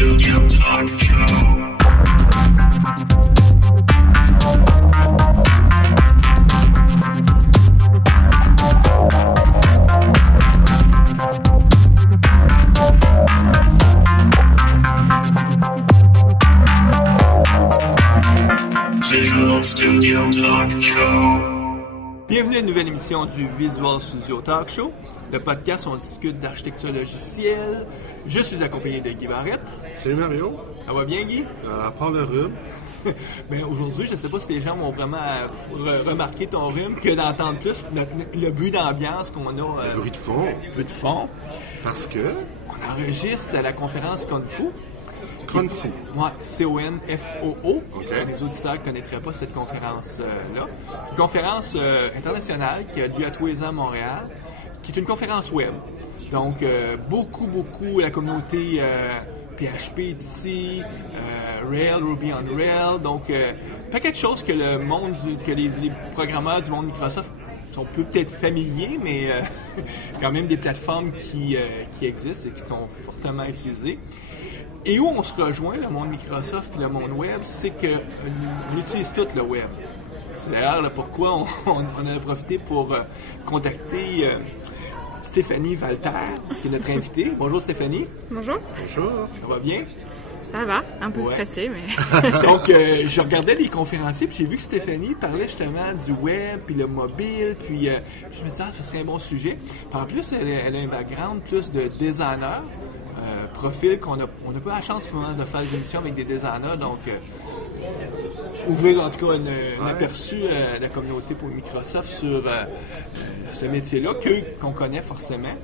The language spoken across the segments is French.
Studio Talk Show. Visual Studio Talk Show. Bienvenue à une nouvelle émission du Visual Studio Talk Show. Le podcast où on discute d'architecture logicielle. Je suis accompagné de Guy Barrette. Salut Mario. Ça va bien, Guy? À part le rhume. Ben, aujourd'hui, je ne sais pas si les gens vont vraiment remarquer ton rhume, que d'entendre plus le bruit d'ambiance qu'on a. Le bruit de fond. Le bruit de fond. Parce que... On enregistre à la conférence Kung Fu. Kung Fu. Ouais, C-O-N-F-O-O. Okay. Les auditeurs ne connaîtraient pas cette conférence-là. Une conférence internationale qui a lieu à tous les ans à Montréal, qui est une conférence web. Donc, beaucoup, la communauté PHP d'ici, Rails, Ruby on Rails. Donc, paquet de choses que le monde, que les programmeurs du monde Microsoft sont peut-être familiers, mais quand même des plateformes qui existent et qui sont fortement utilisées. Et où on se rejoint, le monde Microsoft et le monde web, c'est qu'on utilise tout le web. C'est d'ailleurs là, pourquoi on a profité pour contacter Stéphanie Walter, qui est notre invitée. Bonjour Stéphanie. Bonjour. Bonjour. Ça va bien? Ça va, un peu stressé, mais... Donc, je regardais les conférenciers, puis j'ai vu que Stéphanie parlait justement du web, puis le mobile, puis je me disais, ce serait un bon sujet. Puis en plus, elle a un background plus de designer, profil qu'on a pas la chance souvent de faire des émissions avec des designers, donc ouvrir en tout cas un aperçu à la communauté pour Microsoft sur ce métier-là, qu'on connaît forcément.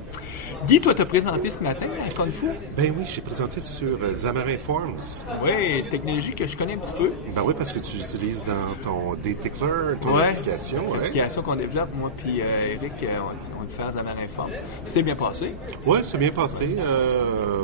Guy, toi, t'as présenté ce matin à Kung Fu? Ben oui, j'ai présenté sur Xamarin Forms. Oui, technologie que je connais un petit peu. Ben oui, parce que tu l'utilises dans ton Daytickler, ton application. L'application qu'on développe, moi puis Eric, on le fait à Xamarin Forms. C'est bien passé? Oui, c'est bien passé.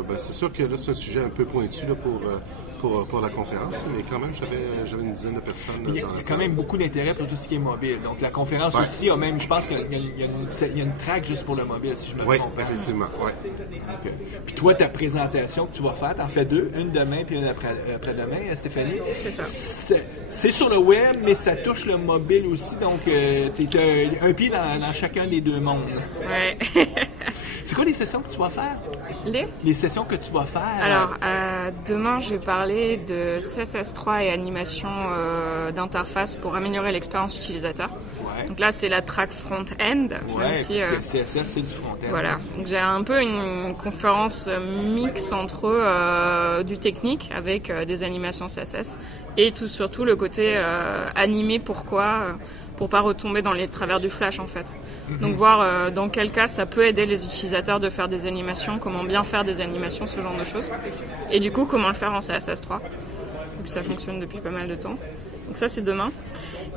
Ben, c'est sûr que là, c'est un sujet un peu pointu là, pour la conférence, mais quand même, j'avais une dizaine de personnes Il y a quand même beaucoup d'intérêt pour tout ce qui est mobile. Donc, la conférence aussi a même, je pense qu'il y a une track juste pour le mobile, si je me trompe. Oui, effectivement, oui. Okay. Puis toi, ta présentation que tu vas faire, t'en fais deux, une demain puis une après-demain, Stéphanie. C'est ça. C'est sur le web, mais ça touche le mobile aussi, donc t'es un pied dans chacun des deux mondes. Ouais. C'est quoi les sessions que tu vas faire? Les sessions que tu vas faire? Alors, demain, je vais parler de CSS3 et animation d'interface pour améliorer l'expérience utilisateur. Ouais. Donc là, c'est la track front-end. Ouais, même si, parce que CSS, c'est du front-end. Voilà. Donc j'ai un peu une conférence mix entre du technique avec des animations CSS et surtout le côté animé, pourquoi pour pas retomber dans les travers du flash en fait. Donc voir dans quel cas ça peut aider les utilisateurs de faire des animations, comment bien faire des animations, ce genre de choses. Et du coup, comment le faire en CSS3. Donc ça fonctionne depuis pas mal de temps. Donc ça, c'est demain.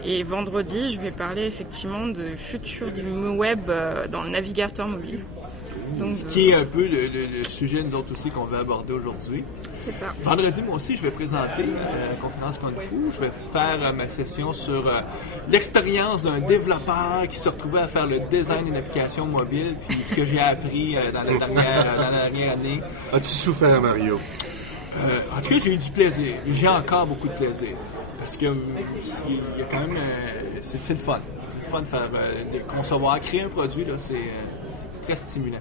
Et vendredi, je vais parler effectivement du futur du web dans le navigateur mobile. Donc, ce qui est un peu le sujet, nous autres aussi, qu'on veut aborder aujourd'hui. C'est ça. Vendredi, moi aussi, je vais présenter la conférence Kung Fu. Je vais faire ma session sur l'expérience d'un développeur qui se retrouvait à faire le design d'une application mobile, puis ce que j'ai appris dans la dernière année. As-tu souffert, Mario? En tout cas, j'ai eu du plaisir. J'ai encore beaucoup de plaisir. Parce que il y a quand même... c'est le fun. C'est le fun de faire, de concevoir, créer un produit, là, c'est très stimulant.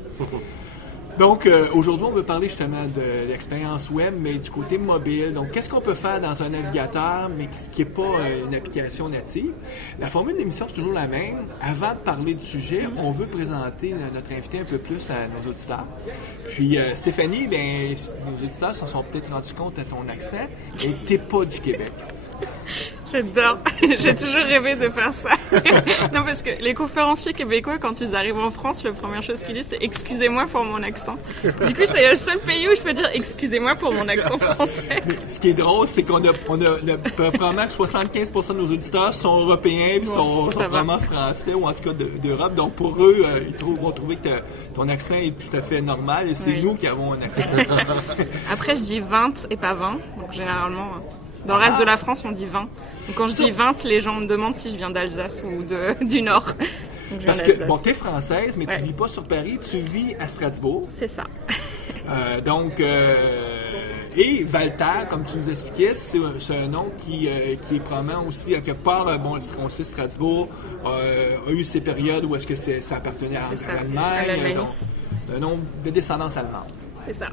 Donc, aujourd'hui, on veut parler justement de l'expérience web, mais du côté mobile. Donc, qu'est-ce qu'on peut faire dans un navigateur, mais qui n'est pas une application native? La formule de l'émission, c'est toujours la même. Avant de parler du sujet, on veut présenter notre invité un peu plus à nos auditeurs. Puis, Stéphanie, ben, nos auditeurs se sont peut-être rendus compte à ton accent, et t'es pas du Québec. J'adore. J'ai toujours rêvé de faire ça. Non, parce que les conférenciers québécois, quand ils arrivent en France, la première chose qu'ils disent, c'est « Excusez-moi pour mon accent ». Du coup, c'est le seul pays où je peux dire « Excusez-moi pour mon accent français ». Ce qui est drôle, c'est qu'on a probablement que 75% de nos auditeurs sont européens et sont vraiment français, ou en tout cas d'Europe. Donc, pour eux, vont trouver que ton accent est tout à fait normal, et c'est nous qui avons un accent. Après, je dis 20 et pas 20, donc généralement... Dans le reste de la France, on dit 20. Donc quand je dis 20, les gens me demandent si je viens d'Alsace ou du Nord. Parce que, bon, t'es française, mais tu vis pas sur Paris, tu vis à Strasbourg. C'est ça. Donc, Et Valter, comme tu nous expliquais, c'est un nom qui est probablement aussi, à quelque part, on sait Strasbourg a eu ses périodes où est-ce que ça appartenait à l'Allemagne, donc un nom de descendance allemande. C'est ça,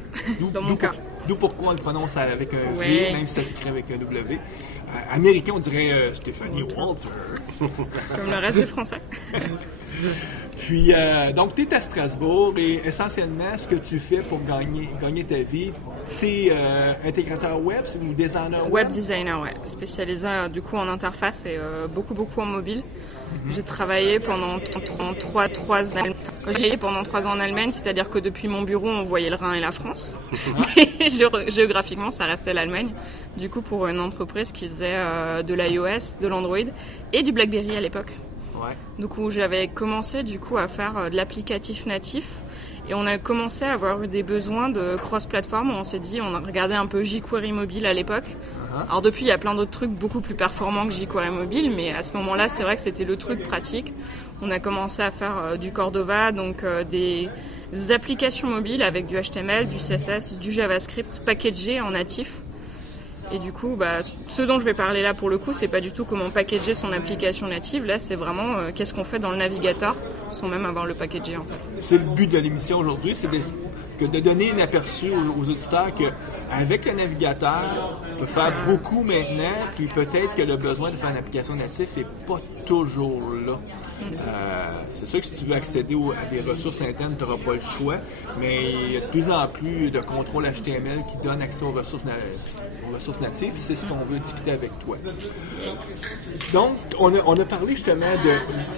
dans mon cas. D'où pourquoi on le prononce avec un Ouais. V, même si ça s'écrit avec un W. Américain, on dirait Stéphanie Walter. Comme le reste des Français. Puis, donc, tu es à Strasbourg et essentiellement, ce que tu fais pour gagner ta vie, tu es intégrateur web ou designer web? Web designer, ouais. Spécialisé du coup en interface et beaucoup en mobile. J'ai travaillé pendant 3 ans. Pendant 3 ans en Allemagne, c'est-à-dire que depuis mon bureau, on voyait le Rhin et la France. Et géographiquement, ça restait l'Allemagne. Du coup, pour une entreprise qui faisait de l'iOS, de l'Android et du BlackBerry à l'époque. Ouais. Donc où j'avais commencé du coup à faire de l'applicatif natif et on a commencé à avoir eu des besoins de cross-platform. On s'est dit, on a regardé un peu jQuery mobile à l'époque. Alors depuis, il y a plein d'autres trucs beaucoup plus performants que jQuery mobile, mais à ce moment-là, c'est vrai que c'était le truc pratique. On a commencé à faire du Cordova, donc des applications mobiles avec du HTML, du CSS, du JavaScript packagé en natif. Et du coup, ce dont je vais parler là pour le coup, c'est pas du tout comment packager son application native. Là, c'est vraiment qu'est-ce qu'on fait dans le navigateur sans même avoir le packagé en fait. C'est le but de l'émission aujourd'hui, c'est de donner un aperçu aux auditeurs qu'avec le navigateur, on peut faire beaucoup maintenant, puis peut-être que le besoin de faire une application native n'est pas toujours là. C'est sûr que si tu veux accéder à des ressources internes, tu n'auras pas le choix, mais il y a de plus en plus de contrôles HTML qui donnent accès aux ressources natives. C'est ce qu'on veut discuter avec toi. Donc, on a parlé justement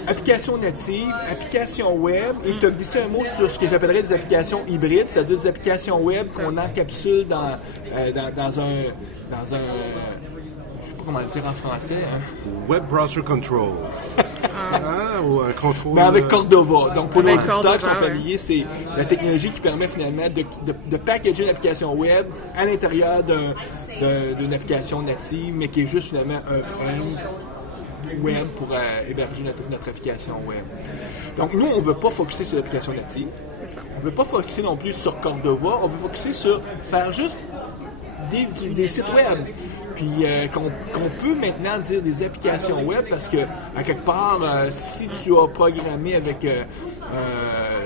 d'applications natives, applications web, et tu as glissé un mot sur ce que j'appellerais des applications hybrides, c'est-à-dire des applications web qu'on encapsule dans un je sais pas comment le dire en français. Hein? Web Browser Control. Ou un contrôle... Mais avec Cordova. Donc, pour nos Avec auditeurs qui sont Cordova, familiers, c'est la technologie qui permet finalement de packager une application web à l'intérieur d'une application native, mais qui est juste finalement un frame web pour héberger notre application web. Donc, nous, on ne veut pas focuser sur l'application native. C'est ça. On ne veut pas focuser non plus sur Cordova. On veut focuser sur faire juste des sites web. Puis qu'on peut maintenant dire des applications web parce que, à quelque part, si tu as programmé avec,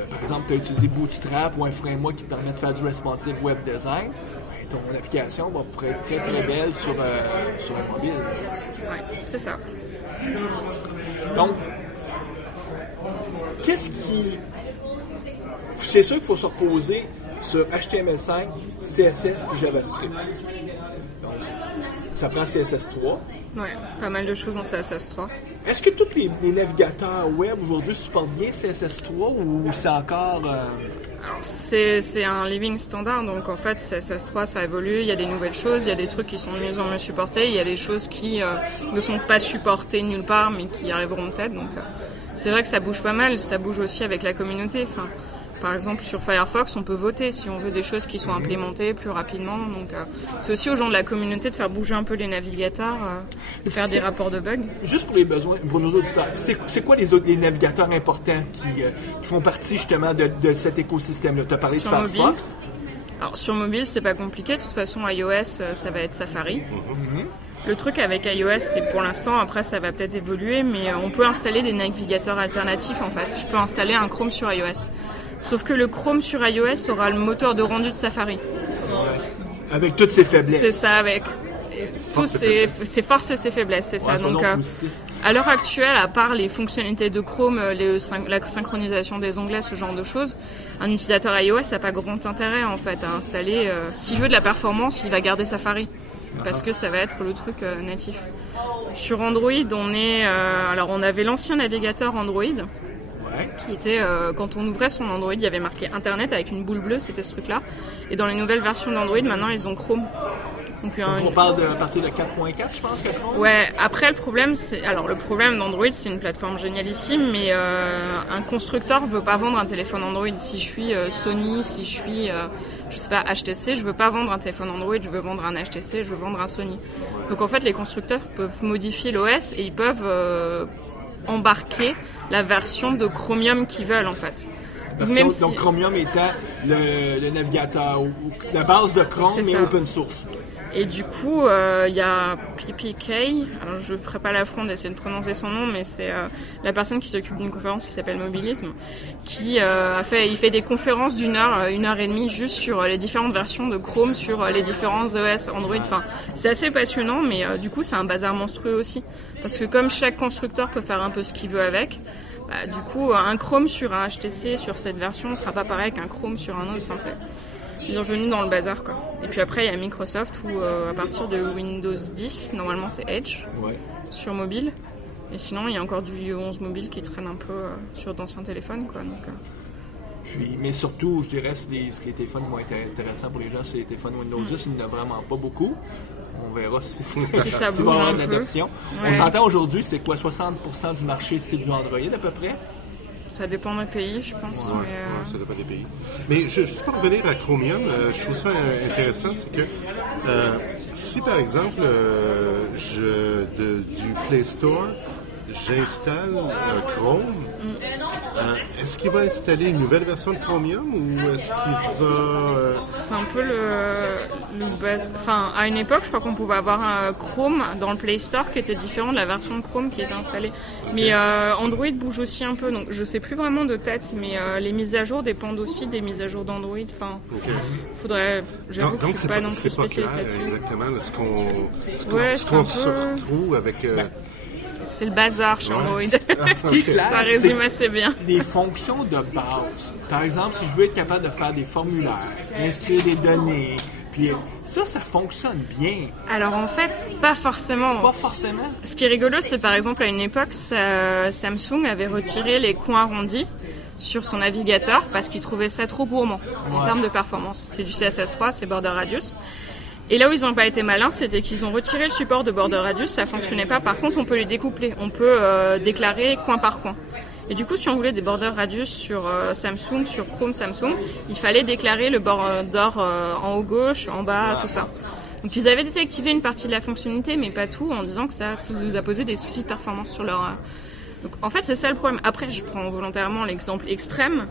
par exemple, tu as utilisé Bootstrap ou un framework qui te permet de faire du responsive web design, ton application va pouvoir être très très belle sur un mobile. Ouais, c'est ça. Donc, qu'est-ce qui... C'est sûr qu'il faut se reposer sur HTML5, CSS et JavaScript. Donc, ça prend CSS3. Ouais, pas mal de choses en CSS3. Est-ce que tous les navigateurs web aujourd'hui supportent bien CSS3 ou c'est encore... Alors, c'est un living standard, donc en fait CSS3 ça évolue, il y a des nouvelles choses, il y a des trucs qui sont de mieux en mieux supportés, il y a des choses qui ne sont pas supportées nulle part mais qui arriveront peut-être, donc c'est vrai que ça bouge pas mal, ça bouge aussi avec la communauté. Enfin, par exemple sur Firefox on peut voter si on veut des choses qui sont implémentées plus rapidement, donc c'est aussi aux gens de la communauté de faire bouger un peu les navigateurs, de faire des rapports de bugs. Juste pour les besoins, pour nos auditeurs, c'est quoi les navigateurs importants qui font partie justement de cet écosystème-là? Tu as parlé Sur de Firefox. mobile. Alors sur mobile c'est pas compliqué, de toute façon iOS ça va être Safari. Le truc avec iOS c'est pour l'instant, après ça va peut-être évoluer, mais on peut installer des navigateurs alternatifs en fait. Je peux installer un Chrome sur iOS. Sauf que le Chrome sur iOS aura le moteur de rendu de Safari. Ouais. Avec toutes ses faiblesses. C'est ça, avec toutes ses forces et ses faiblesses, c'est ça. Donc, à l'heure actuelle, à part les fonctionnalités de Chrome, la synchronisation des onglets, ce genre de choses, un utilisateur iOS n'a pas grand intérêt en fait à installer. S'il veut de la performance, il va garder Safari parce que ça va être le truc natif. Sur Android, on avait l'ancien navigateur Android. Qui était, quand on ouvrait son Android, il y avait marqué Internet avec une boule bleue, c'était ce truc-là. Et dans les nouvelles versions d'Android, maintenant, ils ont Chrome. Donc, on parle à partir de 4.4, je pense, que Chrome. Ouais, après, le problème d'Android, c'est une plateforme génialissime, mais un constructeur veut pas vendre un téléphone Android. Si je suis Sony, si je suis, je sais pas, HTC, je veux pas vendre un téléphone Android, je veux vendre un HTC, je veux vendre un Sony. Donc, en fait, les constructeurs peuvent modifier l'OS et ils peuvent... embarquer la version de Chromium qu'ils veulent en fait. Même si... Donc Chromium étant le navigateur, ou la base de Chrome, mais open source. Et du coup, il y a PPK, alors je ne ferai pas l'affront d'essayer de prononcer son nom, mais c'est la personne qui s'occupe d'une conférence qui s'appelle Mobilisme, qui il fait des conférences d'1 heure, 1 heure et demie, juste sur les différentes versions de Chrome, sur les différents OS, Android. Enfin, c'est assez passionnant, mais du coup, c'est un bazar monstrueux aussi. Parce que comme chaque constructeur peut faire un peu ce qu'il veut avec, bah, du coup, un Chrome sur un HTC, sur cette version, ne sera pas pareil qu'un Chrome sur un autre. Enfin, c'est bienvenue dans le bazar, quoi. Et puis après, il y a Microsoft où à partir de Windows 10, normalement c'est Edge sur mobile. Et sinon, il y a encore du 11 mobile qui traîne un peu sur d'anciens téléphones, quoi. Donc, Puis, mais surtout, je dirais, si les téléphones vont être intéressants pour les gens, c'est les téléphones Windows 10, il n'y en a vraiment pas beaucoup. On verra si ça va y avoir de l'adoption. Ouais. On s'entend aujourd'hui, c'est quoi, 60% du marché, c'est du Android à peu près? Ça dépend des pays, je pense. Ouais, ça dépend des pays. Mais juste pour revenir à Chromium, je trouve ça intéressant, c'est que si par exemple, du Play Store, j'installe Chrome, est-ce qu'il va installer une nouvelle version de Chromium ou est-ce qu'il va... C'est un peu le base... Enfin, à une époque, je crois qu'on pouvait avoir un Chrome dans le Play Store qui était différent de la version de Chrome qui était installée. Okay. Mais Android bouge aussi un peu, donc je sais plus vraiment de tête, mais les mises à jour dépendent aussi des mises à jour d'Android. Enfin, faudrait... J'avoue que je suis pas non plus spécialiste là-dessus. Exactement ce qu'on se retrouve avec... C'est le bazar chez Android. Ce qui est clair, ça résume assez bien. Les fonctions de base. Par exemple, si je veux être capable de faire des formulaires, inscrire des données, puis ça fonctionne bien. Alors en fait, pas forcément. Pas forcément. Ce qui est rigolo, c'est par exemple à une époque, Samsung avait retiré les coins arrondis sur son navigateur parce qu'il trouvait ça trop gourmand en termes de performance. C'est du CSS3, c'est Border Radius. Et là où ils n'ont pas été malins, c'était qu'ils ont retiré le support de Border Radius, ça fonctionnait pas. Par contre, on peut les découpler, on peut déclarer coin par coin. Et du coup, si on voulait des Border Radius sur Samsung, sur Chrome Samsung, il fallait déclarer le border en haut gauche, en bas, tout ça. Donc ils avaient désactivé une partie de la fonctionnalité, mais pas tout, en disant que ça nous a posé des soucis de performance sur leur... Donc en fait, c'est ça le problème. Après, je prends volontairement l'exemple extrême.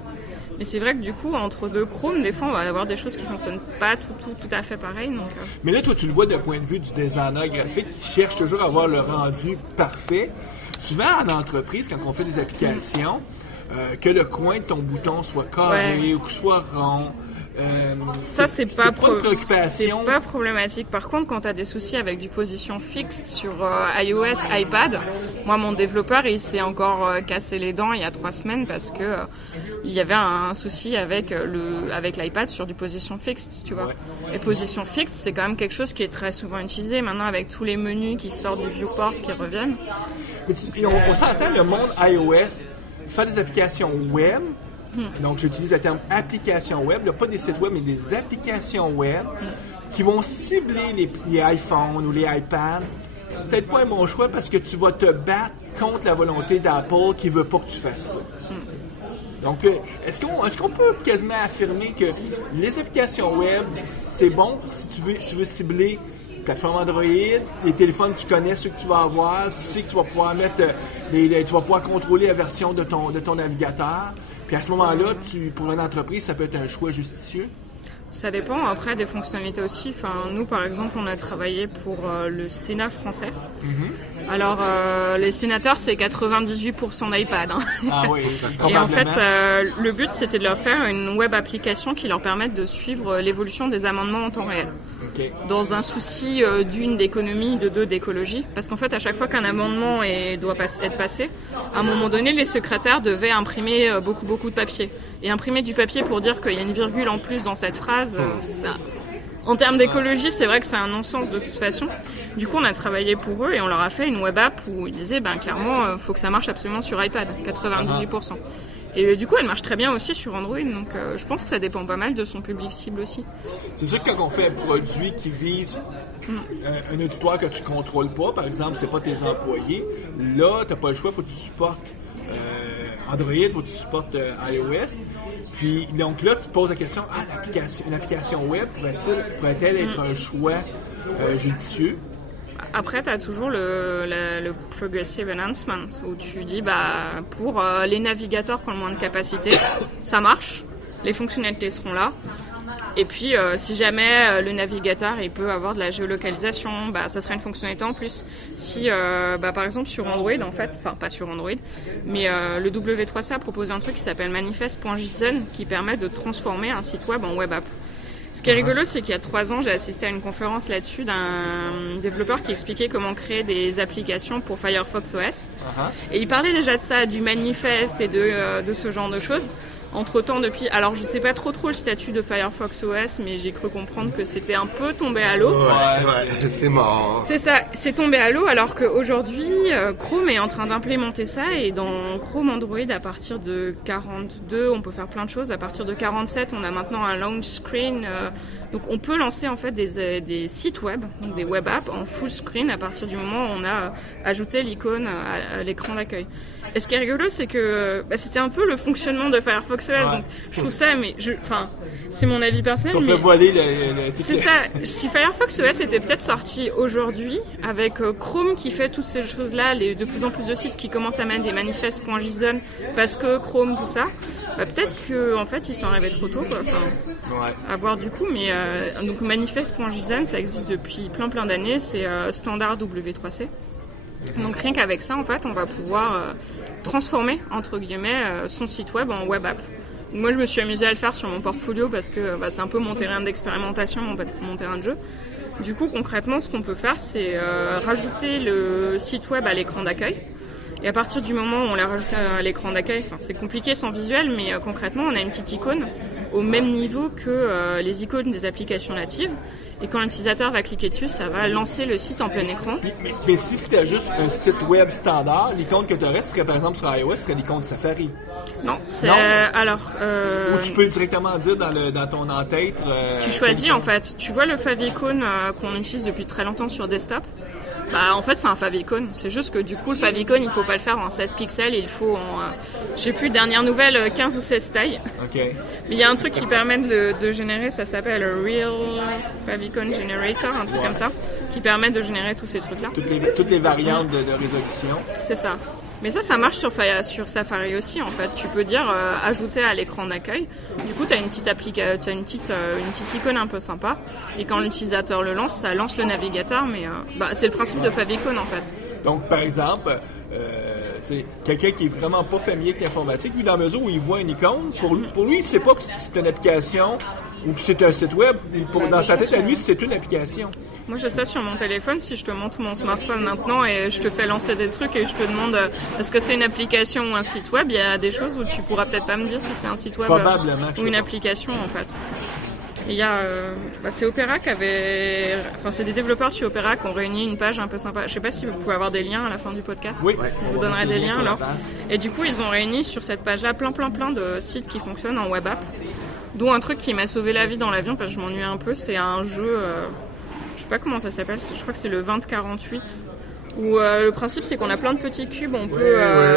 Mais c'est vrai que du coup, entre deux Chrome, des fois, on va avoir des choses qui ne fonctionnent pas tout à fait pareil. Donc, Mais là, toi, tu le vois d'un point de vue du designer graphique qui cherche toujours à avoir le rendu parfait. Souvent, en entreprise, quand on fait des applications, que le coin de ton bouton soit carré ou que soit rond, ça, c'est pas une préoccupation. C'est pas problématique. Par contre, quand tu as des soucis avec du position fixe sur iOS, iPad, moi, mon développeur, il s'est encore cassé les dents il y a 3 semaines parce que il y avait un souci avec l'iPad sur du position fixe, tu vois. Ouais. Et position fixe, c'est quand même quelque chose qui est très souvent utilisé maintenant avec tous les menus qui sortent du viewport qui reviennent. Et on s'entend, le monde iOS, faire des applications web. Donc, j'utilise le terme application web, là, pas des sites web, mais des applications web qui vont cibler les iPhones ou les iPads. C'est peut-être pas un bon choix parce que tu vas te battre contre la volonté d'Apple qui veut pas que tu fasses ça. Donc, est-ce qu'on peut quasiment affirmer que les applications web, c'est bon si tu veux cibler plateforme Android, les téléphones que tu connais, ceux que tu vas avoir, tu sais que tu vas pouvoir mettre, tu vas pouvoir contrôler la version de ton navigateur. Puis à ce moment-là, pour une entreprise, ça peut être un choix justicieux? Ça dépend après des fonctionnalités aussi. Enfin, nous, par exemple, on a travaillé pour le Sénat français. Mm-hmm. Alors, les sénateurs, c'est 98% d'iPad. Hein. Ah oui, et en fait, le but, c'était de leur faire une web application qui leur permette de suivre l'évolution des amendements en temps réel. Okay. Dans un souci d'économie, de d'écologie. Parce qu'en fait, à chaque fois qu'un amendement doit être passé, à un moment donné, les secrétaires devaient imprimer beaucoup de papier. Et imprimer du papier pour dire qu'il y a une virgule en plus dans cette phrase, en termes d'écologie, c'est vrai que c'est un non-sens de toute façon. Du coup, on a travaillé pour eux et on leur a fait une web app où ils disaient, clairement, faut que ça marche absolument sur iPad, 98%. Et du coup, elle marche très bien aussi sur Android, donc je pense que ça dépend pas mal de son public cible aussi. C'est sûr que quand on fait un produit qui vise un auditoire que tu contrôles pas, par exemple, c'est pas tes employés, là, t'as pas le choix, faut que tu supportes Android, faut que tu supportes iOS. Puis, donc là, tu te poses la question, une application web pourrait-elle être un choix judicieux? Après, tu as toujours le Progressive Enhancement, où tu dis, pour les navigateurs qui ont le moins de capacité, ça marche, les fonctionnalités seront là. Et puis, si jamais le navigateur il peut avoir de la géolocalisation, ça serait une fonctionnalité en plus. Si, par exemple, sur Android, en fait, enfin pas sur Android, mais le W3C a proposé un truc qui s'appelle manifest.json qui permet de transformer un site web en web app. Ce qui est rigolo, c'est qu'il y a 3 ans, j'ai assisté à une conférence là-dessus d'un développeur qui expliquait comment créer des applications pour Firefox OS. Et il parlait déjà de ça, du manifeste et de ce genre de choses. Entre-temps, depuis... Alors, je sais pas trop le statut de Firefox OS, mais j'ai cru comprendre que c'était un peu tombé à l'eau. Ouais, c'est mort. C'est ça, c'est tombé à l'eau, alors qu'aujourd'hui, Chrome est en train d'implémenter ça, et dans Chrome Android, à partir de 42, on peut faire plein de choses. À partir de 47, on a maintenant un launch screen. Donc, on peut lancer, en fait, des sites web, donc des web apps, en full screen, à partir du moment où on a ajouté l'icône à l'écran d'accueil. Et ce qui est rigolo, c'est que c'était un peu le fonctionnement de Firefox OS. Donc, je trouve ça, mais c'est mon avis personnel. Si on fait voiler c'est ça. Si Firefox OS était peut-être sorti aujourd'hui, avec Chrome qui fait toutes ces choses-là, de plus en plus de sites qui commencent à mettre des manifest.json parce que Chrome, tout ça, peut-être qu'en fait, ils sont arrivés trop tôt, quoi. À voir du coup. Mais donc, manifest.json, ça existe depuis plein d'années. C'est standard W3C. Donc rien qu'avec ça, en fait, on va pouvoir transformer, entre guillemets, son site web en web app. Donc, moi, je me suis amusée à le faire sur mon portfolio parce que c'est un peu mon terrain d'expérimentation, mon terrain de jeu. Du coup, concrètement, ce qu'on peut faire, c'est rajouter le site web à l'écran d'accueil. Et à partir du moment où on l'a rajouté à l'écran d'accueil, c'est compliqué sans visuel, mais concrètement, on a une petite icône au même niveau que les icônes des applications natives. Et quand l'utilisateur va cliquer dessus, ça va lancer le site en plein écran. Mais si c'était juste un site web standard, l'icône que tu aurais serait par exemple sur iOS, serait l'icône Safari. Non, c'est Ou tu peux directement dire dans ton en-tête. Tu choisis en fait. Tu vois le favicon qu'on utilise depuis très longtemps sur desktop. En fait, c'est un favicon. C'est juste que du coup, le favicon, il faut pas le faire en 16 pixels, il faut en, je sais plus, dernière nouvelle, 15 ou 16 tailles. Ok. Mais il y a un truc qui permet de générer, ça s'appelle Real Favicon Generator, un truc comme ça, qui permet de générer tous ces trucs-là. Toutes les variantes de résolution. C'est ça. Mais ça marche sur Safari aussi, en fait. Tu peux dire ajouter à l'écran d'accueil. Du coup, tu as une petite icône un peu sympa. Et quand l'utilisateur le lance, ça lance le navigateur. Mais c'est le principe de favicon, en fait. Donc, par exemple, c'est quelqu'un qui est vraiment pas familier avec l'informatique, lui, dans la mesure où il voit une icône, pour lui, il sait pas que c'est une application ou que c'est un site web. Dans sa tête à lui, c'est une application. Moi, j'ai ça sur mon téléphone. Si je te montre mon smartphone maintenant et je te fais lancer des trucs et je te demande est-ce que c'est une application ou un site web, il y a des choses où tu pourras peut-être pas me dire si c'est un site web ou une application, en fait. Il y a, c'est Opera qui avait, c'est des développeurs chez Opera qui ont réuni une page un peu sympa. Je sais pas si vous pouvez avoir des liens à la fin du podcast. Oui. Je vous donnerai des liens alors. Et du coup, ils ont réuni sur cette page-là plein de sites qui fonctionnent en web app. Dont un truc qui m'a sauvé la vie dans l'avion parce que je m'ennuyais un peu, c'est un jeu, je sais pas comment ça s'appelle, je crois que c'est le 2048. Où le principe c'est qu'on a plein de petits cubes, on peut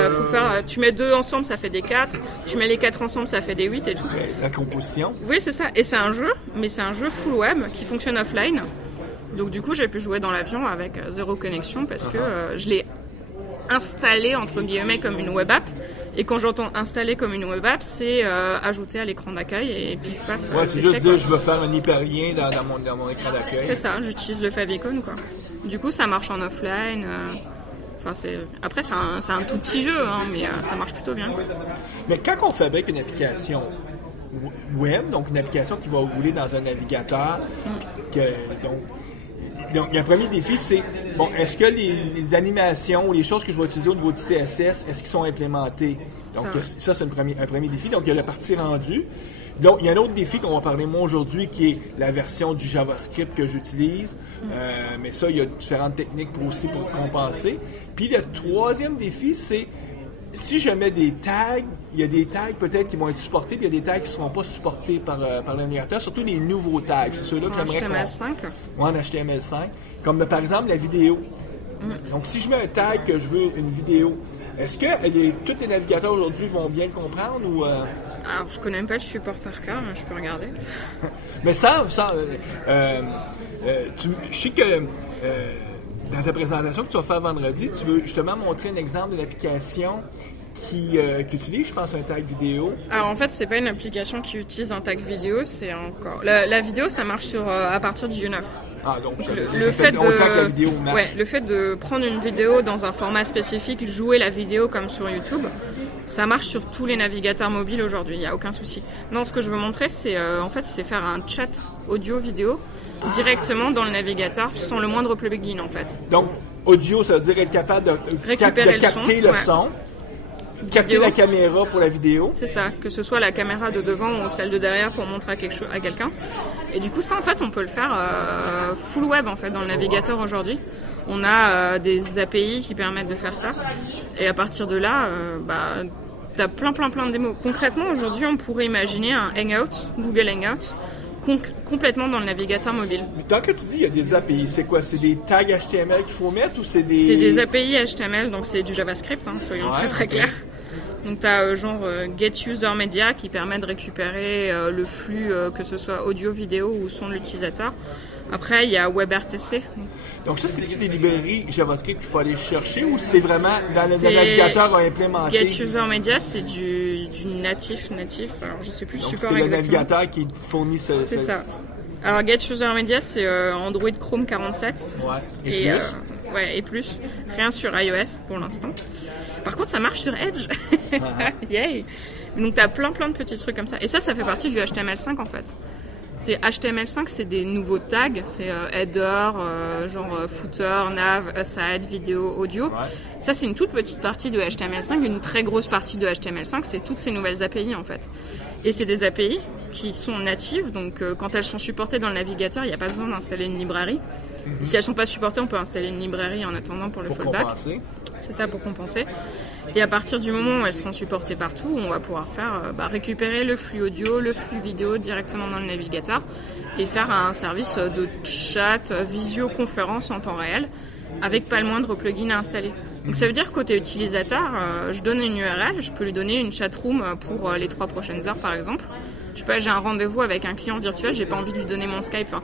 faut faire, tu mets 2 ensemble ça fait des 4, tu mets les 4 ensemble ça fait des 8 et tout. La composition. Oui c'est ça, et c'est un jeu, mais c'est un jeu full web qui fonctionne offline. Donc du coup j'ai pu jouer dans l'avion avec 0 connexion parce que je l'ai installé entre guillemets comme une web app. Et quand j'entends installer comme une web app, c'est ajouter à l'écran d'accueil et pif paf. Ouais, c'est juste dire je veux faire un hyperlien dans mon écran d'accueil. C'est ça, j'utilise le favicon quoi. Du coup, ça marche en offline. Après c'est un tout petit jeu, mais ça marche plutôt bien. Quoi. Mais quand on fabrique une application web, donc une application qui va rouler dans un navigateur, donc, le premier défi, c'est, est-ce que les animations ou les choses que je vais utiliser au niveau du CSS, est-ce qu'ils sont implémentées? Donc, ça c'est un premier défi. Donc, il y a la partie rendue. Donc, il y a un autre défi qu'on va parler moi aujourd'hui qui est la version du JavaScript que j'utilise. Mais ça, il y a différentes techniques pour compenser. Puis, le troisième défi, c'est si je mets des tags, il y a des tags peut-être qui vont être supportés, puis il y a des tags qui ne seront pas supportés par le navigateur, surtout les nouveaux tags. C'est ceux-là que j'aimerais HTML5? Oui, en HTML5. Comme par exemple la vidéo. Donc, si je mets un tag que je veux une vidéo, est-ce que tous les navigateurs aujourd'hui vont bien le comprendre ou... Alors, je connais même pas le support par cœur, mais je peux regarder. Mais je sais que... Dans ta présentation que tu vas faire vendredi, tu veux justement montrer un exemple d'une application qui utilise, je pense, un tag vidéo. Alors en fait, c'est pas une application qui utilise un tag vidéo, c'est encore... La vidéo, ça marche à partir du U9. Ah, donc le fait autant que la vidéo marche. Ouais, le fait de prendre une vidéo dans un format spécifique, jouer la vidéo comme sur YouTube, ça marche sur tous les navigateurs mobiles aujourd'hui, il n'y a aucun souci. Non, ce que je veux montrer, c'est c'est faire un chat audio-vidéo directement dans le navigateur sans le moindre plugin en fait. Donc, audio, ça veut dire être capable de capter le son. Capter la caméra pour la vidéo. C'est ça, que ce soit la caméra de devant ou celle de derrière pour montrer à quelqu'un. Et du coup, ça, en fait, on peut le faire full web, en fait, dans le navigateur aujourd'hui. On a des API qui permettent de faire ça. Et à partir de là, t'as plein de démos. Concrètement, aujourd'hui, on pourrait imaginer un Hangout, Google Hangout, complètement dans le navigateur mobile. Mais tant que tu dis il y a des API, c'est quoi? C'est des tags HTML qu'il faut mettre ou c'est des... C'est des API HTML, donc c'est du JavaScript, soyons très clairs. Donc tu as Get User Media qui permet de récupérer le flux, que ce soit audio, vidéo ou son de l'utilisateur. Après, il y a WebRTC. Donc ça, c'est des librairies JavaScript qu'il faut aller chercher ou c'est vraiment dans le navigateur à implémenter? Get User Media, c'est du natif. Alors je sais plus le support exactement. C'est le navigateur qui fournit ce... C'est ça. Alors Get User Media, c'est Android Chrome 47. Ouais. Et plus? Et plus. Rien sur iOS pour l'instant. Par contre, ça marche sur Edge. Yay! Donc t'as plein de petits trucs comme ça. Et ça fait partie du HTML5 en fait. C'est HTML5, c'est des nouveaux tags, c'est header, footer, nav, aside, vidéo, audio. Ouais. Ça, c'est une toute petite partie de HTML5. Une très grosse partie de HTML5, c'est toutes ces nouvelles API en fait. Et c'est des API qui sont natives, donc quand elles sont supportées dans le navigateur, il n'y a pas besoin d'installer une librairie. Mm-hmm. Si elles ne sont pas supportées, on peut installer une librairie en attendant pour le fallback. Compenser. C'est ça, pour compenser. Et à partir du moment où elles seront supportées partout, on va pouvoir faire récupérer le flux audio, le flux vidéo directement dans le navigateur et faire un service de chat, visioconférence en temps réel avec pas le moindre plugin à installer. Donc ça veut dire côté utilisateur, je donne une URL, je peux lui donner une chatroom pour les 3 prochaines heures par exemple. Je sais pas, j'ai un rendez-vous avec un client virtuel, j'ai pas envie de lui donner mon Skype.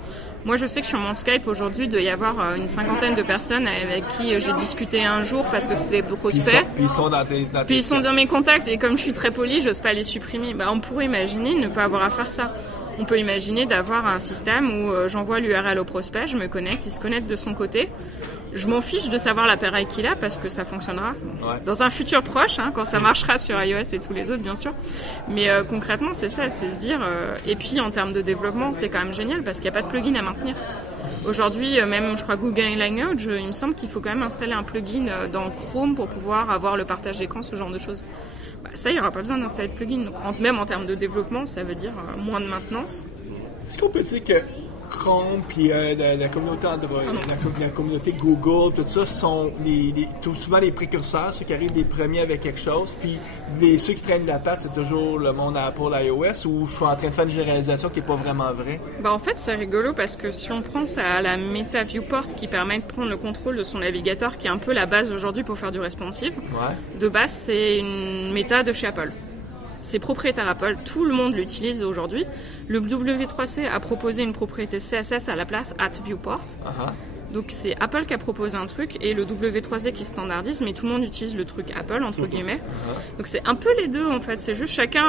Moi, je sais que sur mon Skype, aujourd'hui, il doit y avoir une 50aine de personnes avec qui j'ai discuté un jour parce que c'était des prospects. Puis ils sont ils sont dans mes contacts et comme je suis très polie, j'ose pas les supprimer. On pourrait imaginer ne pas avoir à faire ça. On peut imaginer d'avoir un système où j'envoie l'URL au prospect, je me connecte, il se connecte de son côté. Je m'en fiche de savoir l'appareil qu'il a parce que ça fonctionnera dans un futur proche, quand ça marchera sur iOS et tous les autres, bien sûr. Mais concrètement, c'est ça, c'est se dire... et puis, en termes de développement, c'est quand même génial parce qu'il n'y a pas de plugin à maintenir. Aujourd'hui, même, je crois, Google Language, il me semble qu'il faut quand même installer un plugin dans Chrome pour pouvoir avoir le partage d'écran, ce genre de choses. Ça, il n'y aura pas besoin d'installer de plugin. Donc, même en termes de développement, ça veut dire moins de maintenance. Est-ce qu'on peut dire que Chrome puis la communauté Android, la communauté Google, tout ça sont tout souvent les précurseurs, ceux qui arrivent les premiers avec quelque chose, puis ceux qui traînent la patte, c'est toujours le monde Apple, iOS, ou je suis en train de faire une généralisation qui n'est pas vraiment vraie? En fait, c'est rigolo parce que si on prend ça à la Meta Viewport qui permet de prendre le contrôle de son navigateur, qui est un peu la base aujourd'hui pour faire du responsive, de base, c'est une méta de chez Apple. C'est propriétaire Apple, tout le monde l'utilise aujourd'hui. Le W3C a proposé une propriété CSS à la place @viewport. Donc c'est Apple qui a proposé un truc et le W3C qui standardise, mais tout le monde utilise le truc Apple entre guillemets. Donc c'est un peu les deux en fait, c'est juste chacun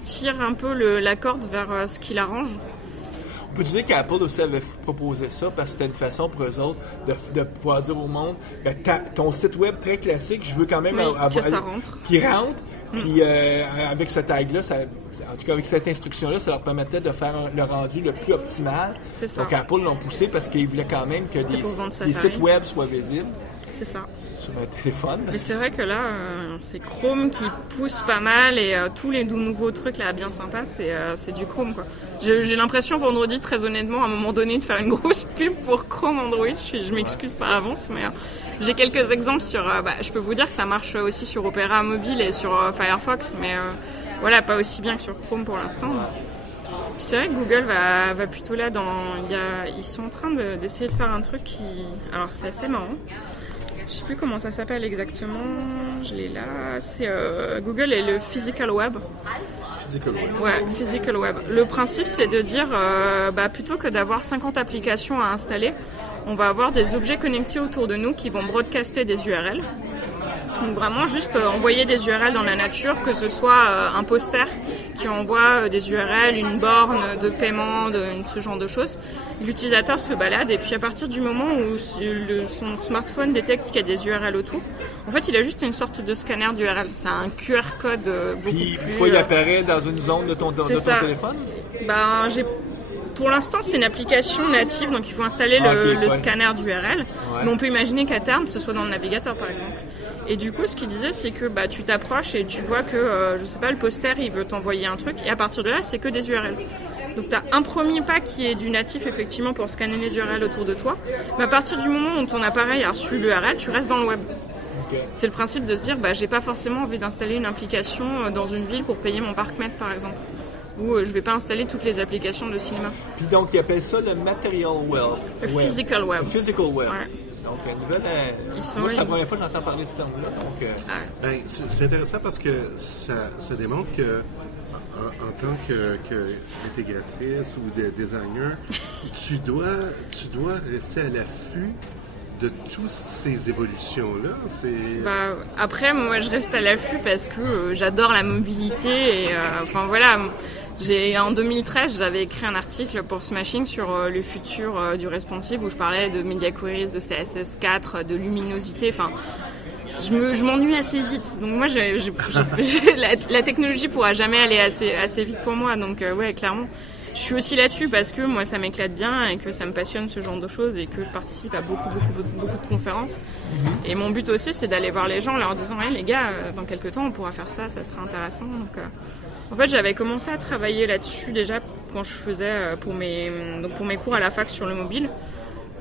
tire un peu la corde vers ce qui l'arrange. On peut dire qu'Apple aussi avait proposé ça parce que c'était une façon pour eux autres de pouvoir dire au monde ton site web très classique, je veux quand même avoir que ça rentre. Qui rentre. Puis avec ce tag-là, en tout cas avec cette instruction-là, ça leur permettait de faire le rendu le plus optimal. C'est ça. Donc Apple l'ont poussé parce qu'ils voulaient quand même que les sites web soient visibles. C'est ça. Sur un téléphone. Mais c'est vrai que là, c'est Chrome qui pousse pas mal et tous les nouveaux trucs là bien sympas, c'est du Chrome quoi. J'ai l'impression vendredi, très honnêtement, à un moment donné, de faire une grosse pub pour Chrome Android. Je m'excuse par avance, mais j'ai quelques exemples sur... je peux vous dire que ça marche aussi sur Opera Mobile et sur Firefox, mais voilà, pas aussi bien que sur Chrome pour l'instant. Puis c'est vrai que Google va plutôt là ils sont en train d'essayer de faire un truc qui... Alors c'est assez marrant. Je sais plus comment ça s'appelle exactement, je l'ai là, c'est Google et le Physical Web. Ouais, Physical Web. Le principe c'est de dire, plutôt que d'avoir 50 applications à installer, on va avoir des objets connectés autour de nous qui vont broadcaster des URL. Donc vraiment juste envoyer des URL dans la nature, que ce soit un poster qui envoie des URL, une borne de paiement, ce genre de choses. L'utilisateur se balade et puis à partir du moment où son smartphone détecte qu'il y a des URL autour, en fait il a juste une sorte de scanner d'URL. C'est un QR code beaucoup Puis, plus... pourquoi il apparaît dans une zone de ton téléphone? Pour l'instant, c'est une application native, donc il faut installer le scanner d'URL. Ouais. Mais on peut imaginer qu'à terme, ce soit dans le navigateur, par exemple. Et du coup, ce qu'il disait, c'est que tu t'approches et tu vois que, je sais pas, le poster, il veut t'envoyer un truc. Et à partir de là, c'est que des URL. Donc, tu as un premier pas qui est du natif, effectivement, pour scanner les URL autour de toi. Mais à partir du moment où ton appareil a reçu l'URL, tu restes dans le web. Okay. C'est le principe de se dire, j'ai pas forcément envie d'installer une application dans une ville pour payer mon parc-mètre, par exemple. Ou je vais pas installer toutes les applications de cinéma. Puis donc, ils appellent ça le material web. Le physical web. Le physical web. Ouais. Donc, moi, c'est la première fois que j'entends parler de ce terme-là. C'est intéressant parce que ça démontre que en tant qu'intégratrice ou designer, tu dois rester à l'affût de toutes ces évolutions-là. Après, moi, je reste à l'affût parce que j'adore la mobilité et voilà. En 2013, j'avais écrit un article pour Smashing sur le futur du responsive où je parlais de media queries, de CSS4, de luminosité. Enfin, je m'ennuie assez vite. Donc moi, la technologie pourra jamais aller assez vite pour moi. Donc ouais, clairement. Je suis aussi là-dessus parce que moi ça m'éclate bien et que ça me passionne ce genre de choses et que je participe à beaucoup de conférences. Et mon but aussi c'est d'aller voir les gens en leur disant hey, les gars, dans quelques temps on pourra faire ça sera intéressant. Donc, en fait j'avais commencé à travailler là-dessus déjà quand je faisais pour mes cours à la fac sur le mobile.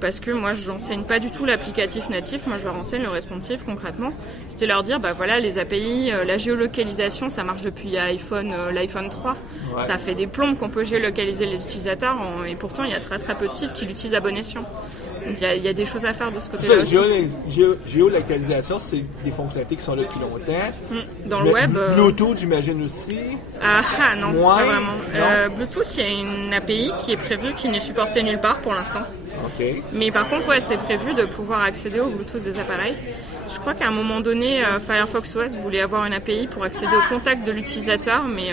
Parce que moi, je n'enseigne pas du tout l'applicatif natif, moi je leur enseigne le responsive concrètement. C'était leur dire, voilà, les API, la géolocalisation, ça marche depuis l'iPhone 3. Ouais. Ça fait des plombes qu'on peut géolocaliser les utilisateurs et pourtant il y a très très peu de sites qui l'utilisent à bon escient. Donc il y a des choses à faire de ce côté-là. Géolocalisation, c'est des fonctionnalités qui sont là depuis longtemps. Dans le web. Bluetooth, j'imagine aussi. Non, pas vraiment. Bluetooth, il y a une API qui est prévue, qui n'est supportée nulle part pour l'instant. Okay. Mais par contre, c'est prévu de pouvoir accéder au Bluetooth des appareils. Je crois qu'à un moment donné, Firefox OS voulait avoir une API pour accéder au contact de l'utilisateur, mais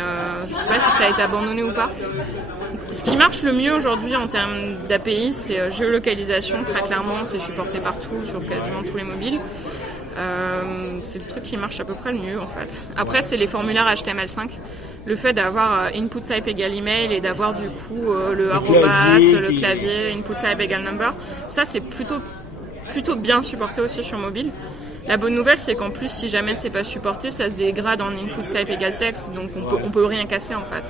je ne sais pas si ça a été abandonné ou pas. Ce qui marche le mieux aujourd'hui en termes d'API, c'est géolocalisation. Très clairement, c'est supporté partout, sur quasiment tous les mobiles. C'est le truc qui marche à peu près le mieux en fait. Après, c'est les formulaires HTML5. Le fait d'avoir input type égale email et d'avoir du coup le arrobas, le clavier, input type égale number, ça c'est plutôt bien supporté aussi sur mobile. La bonne nouvelle, c'est qu'en plus, si jamais c'est pas supporté, ça se dégrade en input type égale texte, donc on peut rien casser en fait.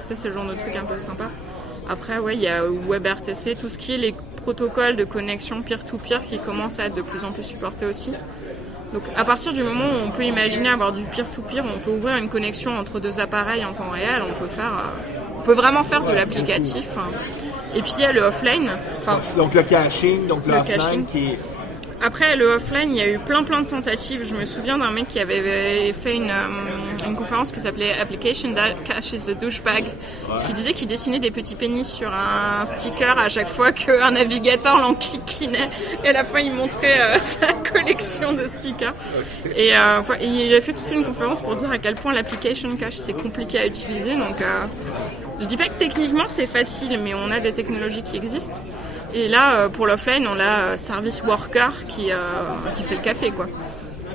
Ça, c'est le genre de truc un peu sympa. Après, il y a WebRTC, tout ce qui est les protocoles de connexion peer-to-peer qui commencent à être de plus en plus supportés aussi. Donc, à partir du moment où on peut imaginer avoir du peer-to-peer, on peut ouvrir une connexion entre deux appareils en temps réel, on peut vraiment faire de l'applicatif. Et puis, il y a le offline. Donc, le caching, le offline qui est... Après, le offline, il y a eu plein de tentatives. Je me souviens d'un mec qui avait fait une conférence qui s'appelait Application Cache is a Douchebag, qui disait qu'il dessinait des petits pénis sur un sticker à chaque fois qu'un navigateur l'encliquinait. Et à la fin, il montrait sa collection de stickers. Et il a fait toute une conférence pour dire à quel point l'application cache, c'est compliqué à utiliser. Donc, je dis pas que techniquement, c'est facile, mais on a des technologies qui existent. Et là, pour l'offline, on a Service Worker qui fait le café, quoi.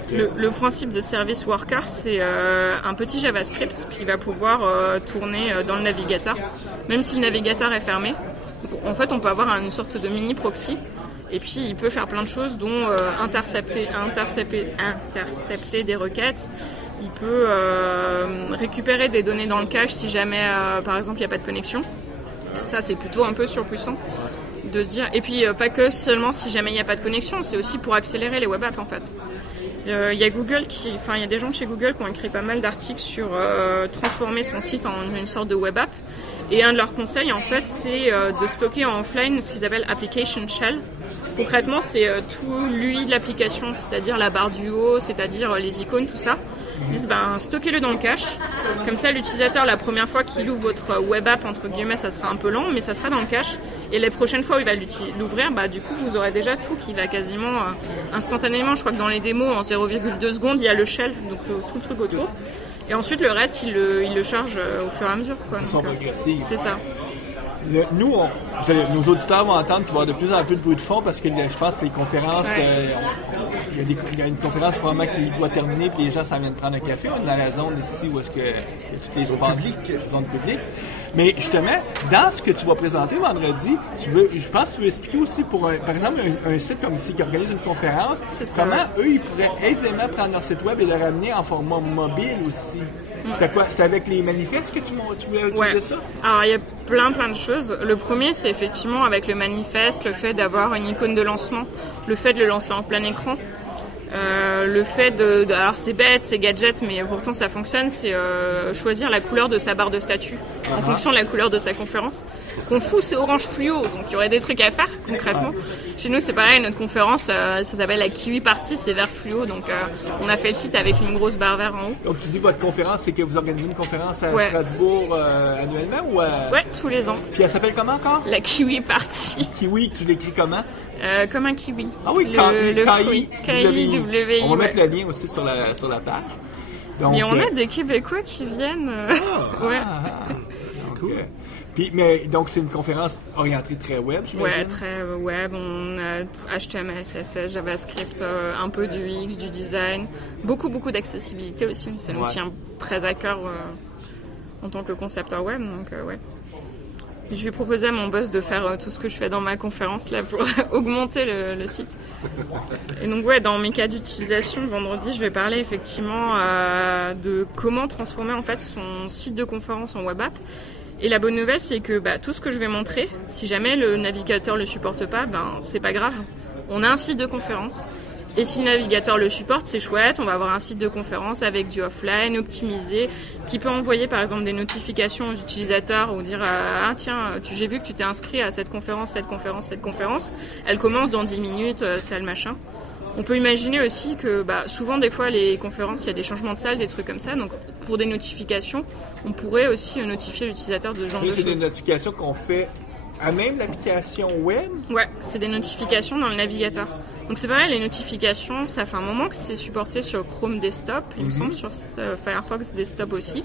Okay. Le principe de Service Worker, c'est un petit JavaScript qui va pouvoir tourner dans le navigateur, même si le navigateur est fermé. Donc, en fait, on peut avoir une sorte de mini proxy. Et puis, il peut faire plein de choses, dont intercepter des requêtes. Il peut récupérer des données dans le cache si jamais, par exemple, il n'y a pas de connexion. Ça, c'est plutôt un peu surpuissant. De se dire, et puis pas que seulement si jamais il n'y a pas de connexion, c'est aussi pour accélérer les web apps en fait. Il y a Google il y a des gens chez Google qui ont écrit pas mal d'articles sur transformer son site en une sorte de web app. Et un de leurs conseils en fait, c'est de stocker en offline ce qu'ils appellent application shell. Concrètement, c'est tout l'UI de l'application, c'est-à-dire la barre du haut, c'est-à-dire les icônes, tout ça. Ils disent stockez-le dans le cache. Comme ça, l'utilisateur, la première fois qu'il ouvre votre web app, entre guillemets, ça sera un peu lent, mais ça sera dans le cache. Et les prochaines fois où il va l'ouvrir, du coup, vous aurez déjà tout qui va quasiment instantanément. Je crois que dans les démos, en 0,2 secondes, il y a le shell, donc tout le truc autour. Et ensuite, le reste, il le charge au fur et à mesure. De façon progressive. C'est ça. Nos auditeurs vont entendre qu'il va y avoir de plus en plus de bruit de fond parce que je pense que les conférences, il y a une conférence probablement qui doit terminer puis les gens s'en viennent prendre un café. On est dans la zone ici où est-ce que il y a toutes les zones publiques. Mais justement, dans ce que tu vas présenter vendredi, je pense que tu veux expliquer aussi pour, par exemple, un site comme ici qui organise une conférence, comment eux, ils pourraient aisément prendre leur site web et le ramener en format mobile aussi. C'était quoi? C'était avec les manifestes que tu voulais utiliser ça? Alors, il y a plein de choses. Le premier, c'est effectivement avec le manifeste, le fait d'avoir une icône de lancement, le fait de le lancer en plein écran. Le fait alors c'est bête, c'est gadget, mais pourtant ça fonctionne, c'est choisir la couleur de sa barre de statut en fonction de la couleur de sa conférence. Qu'on fout, c'est orange fluo, donc il y aurait des trucs à faire concrètement. Chez nous c'est pareil, notre conférence, ça s'appelle la Kiwi Party, c'est vert fluo, donc on a fait le site avec une grosse barre vert en haut. Donc tu dis votre conférence, c'est que vous organisez une conférence à Strasbourg annuellement ou Ouais, tous les ans. Puis elle s'appelle comment encore? La Kiwi Party. Kiwi, tu l'écris comment? Comme un kiwi. Ah oui, K-I-W-I. On va mettre le lien aussi sur la page. Donc, mais on a des Québécois qui viennent. C'est cool. Donc c'est une conférence orientée très web, j'imagine? Ouais, très web. On a HTML, CSS, JavaScript, un peu du UX, du design. Beaucoup d'accessibilité aussi. Ça nous tient très à cœur en tant que concepteur web. Donc, ouais. Je vais proposer à mon boss de faire tout ce que je fais dans ma conférence là pour augmenter le site. Et donc dans mes cas d'utilisation, vendredi, je vais parler effectivement de comment transformer en fait son site de conférence en web app. Et la bonne nouvelle, c'est que tout ce que je vais montrer, si jamais le navigateur le supporte pas, c'est pas grave. On a un site de conférence. Et si le navigateur le supporte, c'est chouette, on va avoir un site de conférence avec du offline optimisé qui peut envoyer par exemple des notifications aux utilisateurs ou dire tiens, j'ai vu que tu t'es inscrit à cette conférence, elle commence dans 10 minutes, c'est le machin. On peut imaginer aussi que souvent des fois les conférences, il y a des changements de salle, des trucs comme ça, donc pour des notifications, on pourrait aussi notifier l'utilisateur de ce genre de choses. C'est des notifications qu'on fait à même l'application web? Ouais, c'est des notifications dans le navigateur. Donc c'est pareil, les notifications, ça fait un moment que c'est supporté sur Chrome Desktop, il me semble, sur Firefox Desktop aussi.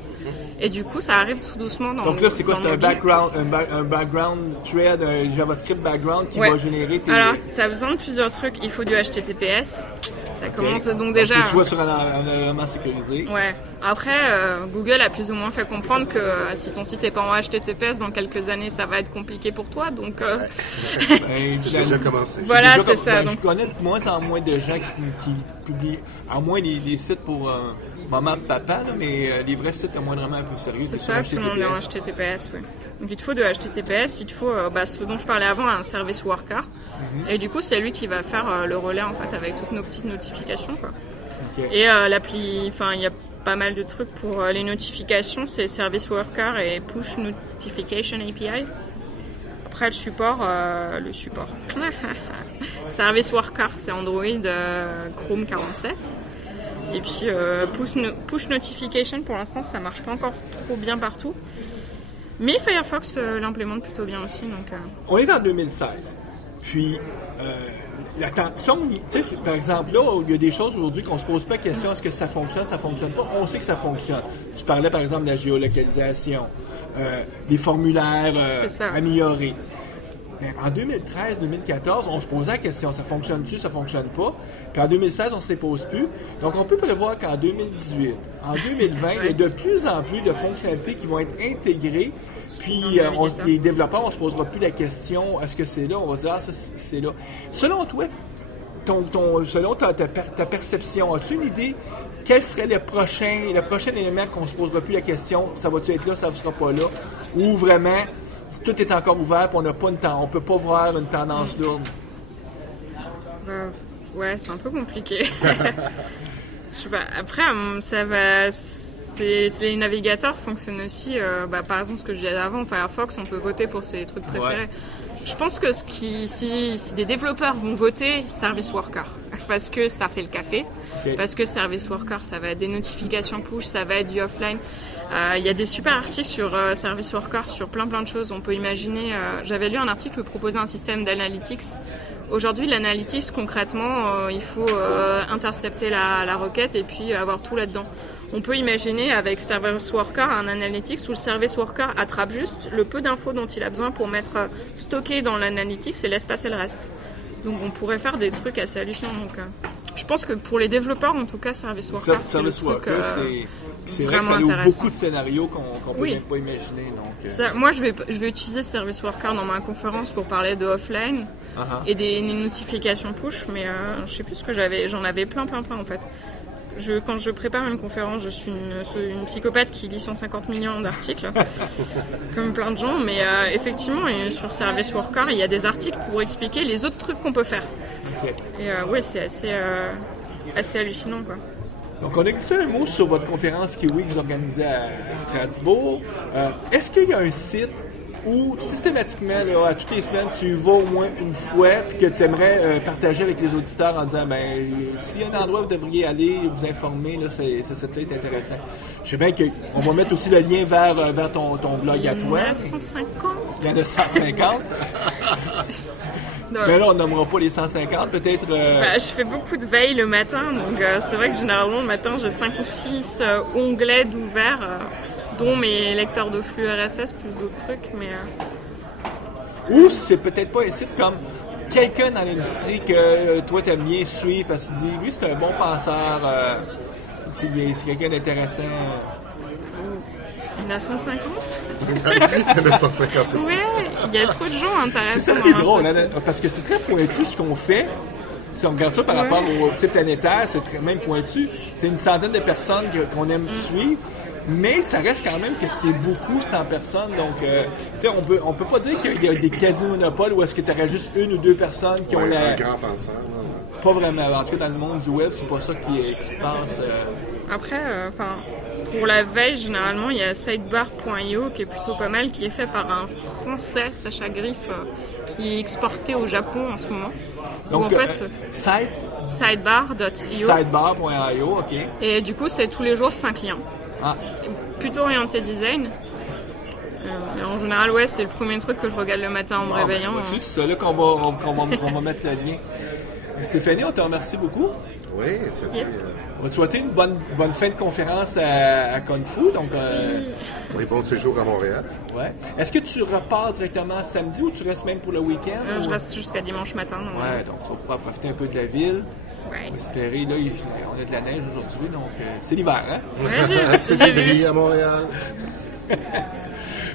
Et du coup, ça arrive tout doucement dans Donc là, c'est quoi? C'est un background thread, un JavaScript background qui va générer tes... Alors, tu as besoin de plusieurs trucs. Il faut du HTTPS. Ça commence donc déjà... Donc, tu vois sur un environnement sécurisé. Ouais. Après, Google a plus ou moins fait comprendre que si ton site n'est pas en HTTPS, dans quelques années, ça va être compliqué pour toi. Donc, j'ai déjà commencé. Voilà, c'est ça. Je connais de moins en moins de gens qui publient, à moins les sites pour maman, papa, là, mais les vrais sites à moindrement un peu sérieux. C'est ça, tout le monde est en HTTPS, oui. Donc il te faut de HTTPS, il te faut ce dont je parlais avant, un service worker. Et du coup, c'est lui qui va faire le relais en fait avec toutes nos petites notifications, quoi. Okay. Et l'appli, enfin, il y a pas mal de trucs pour les notifications, c'est Service Worker et Push Notification API. Après, le support. Service Worker, c'est Android Chrome 47. Et puis, Push Notification, pour l'instant, ça marche pas encore trop bien partout. Mais Firefox l'implémente plutôt bien aussi. Donc, On est en 2016. Puis, l'attention, tu sais, par exemple, là, il y a des choses aujourd'hui qu'on se pose pas la question, est-ce que ça fonctionne pas? On sait que ça fonctionne. Tu parlais, par exemple, de la géolocalisation, des formulaires améliorés. Mais en 2013-2014, on se posait la question, ça fonctionne-tu, ça fonctionne pas? Puis en 2016, on ne se les pose plus. Donc, on peut prévoir qu'en 2018, en 2020, il y a de plus en plus de fonctionnalités qui vont être intégrées. Puis, les développeurs, on ne se posera plus la question, est-ce que c'est là? On va dire, ça, c'est là. Selon toi, selon ta perception, as-tu une idée? Quel serait le prochain élément qu'on ne se posera plus la question, ça va-tu être là, ça ne sera pas là? Ou vraiment, si tout est encore ouvert, puis on ne peut pas voir une tendance lourde? Ouais, c'est un peu compliqué. Je sais pas. Après, ça va... Les navigateurs fonctionnent aussi, par exemple, ce que je disais avant, Firefox, on peut voter pour ses trucs préférés. Je pense que si des développeurs vont voter, service worker, parce que ça fait le café, parce que service worker, ça va être des notifications push, ça va être du offline. Il y a des super articles sur service worker, sur plein de choses. On peut imaginer, j'avais lu un article qui proposait un système d'analytics. Aujourd'hui, l'analytics, concrètement, il faut intercepter la requête et puis avoir tout là-dedans. On peut imaginer avec Service Worker un analytics où le Service Worker attrape juste le peu d'infos dont il a besoin pour mettre stocké dans l'analytics et laisse passer le reste. Donc on pourrait faire des trucs assez hallucinants. Donc, je pense que pour les développeurs, en tout cas, Service Worker, Service Worker, c'est vrai que ça ouvre beaucoup de scénarios qu'on peut même pas imaginer. Donc, ça, moi, je vais utiliser Service Worker dans ma conférence pour parler de offline et des notifications push, mais je sais plus ce que j'en avais plein en fait. Quand je prépare une conférence, je suis une psychopathe qui lit 150 millions d'articles, comme plein de gens, mais effectivement, sur Service Worker, il y a des articles pour expliquer les autres trucs qu'on peut faire. Et ouais, c'est assez hallucinant, quoi. Donc, on a glissé un mot sur votre conférence Kiwi que vous organisez à Strasbourg. Est-ce qu'il y a un site où, systématiquement, là, à toutes les semaines, tu y vas au moins une fois puis que tu aimerais partager avec les auditeurs en disant, s'il y a un endroit où vous devriez aller, vous informer, là, ce site-là est intéressant. Je sais bien qu'on va mettre aussi le lien vers ton blog à toi. Il y en a 150. Il y en a 150. Mais là, on nommera pas les 150, peut-être... je fais beaucoup de veille le matin, donc c'est vrai que généralement, le matin, j'ai 5 ou 6 onglets d'ouvert, dont mes lecteurs de flux RSS, plus d'autres trucs, mais... Ou c'est peut-être pas un site comme quelqu'un dans l'industrie que toi, t'aimes bien suivre, parce que tu dis, lui, c'est un bon penseur, c'est quelqu'un d'intéressant... Il y en a 150. Il y en a 150 aussi. Ouais, il y a trop de gens intéressants. C'est ça qui est drôle, hein, parce que c'est très pointu ce qu'on fait. Si on regarde ça par rapport au type planétaire, c'est très même pointu. C'est une centaine de personnes qu'on aime suivre, mais ça reste quand même que c'est beaucoup 100 personnes. Donc, tu sais, on peut pas dire qu'il y a des quasi-monopoles où est-ce que tu aurais juste une ou deux personnes qui ont un grand penseur. Pas vraiment. En tout cas, dans le monde du web, c'est pas ça qui se passe. Après, pour la veille, généralement, il y a sidebar.io qui est plutôt pas mal, qui est fait par un Français, Sacha Griff, qui est exporté au Japon en ce moment. Donc, en fait, sidebar.io. Sidebar.io, OK. Et du coup, c'est tous les jours 5 liens. Plutôt orienté design. En général, ouais, c'est le premier truc que je regarde le matin en me réveillant. C'est ça là qu'on va mettre le lien. Stéphanie, on te remercie beaucoup. Oui, c'était... On va te souhaiter une bonne fin de conférence à Kung Fu. Donc, oui, bon séjour à Montréal. Ouais. Est-ce que tu repars directement samedi ou tu restes même pour le week-end? Je reste jusqu'à dimanche matin. Ouais, donc tu vas pouvoir profiter un peu de la ville. Ouais. On va espérer, là, on a de la neige aujourd'hui, donc c'est l'hiver, hein? Ouais, c'est février à Montréal.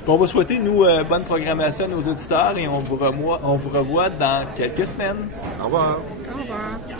On va souhaiter, nous, bonne programmation à nos auditeurs et on vous revoit dans quelques semaines. Au revoir. Au revoir.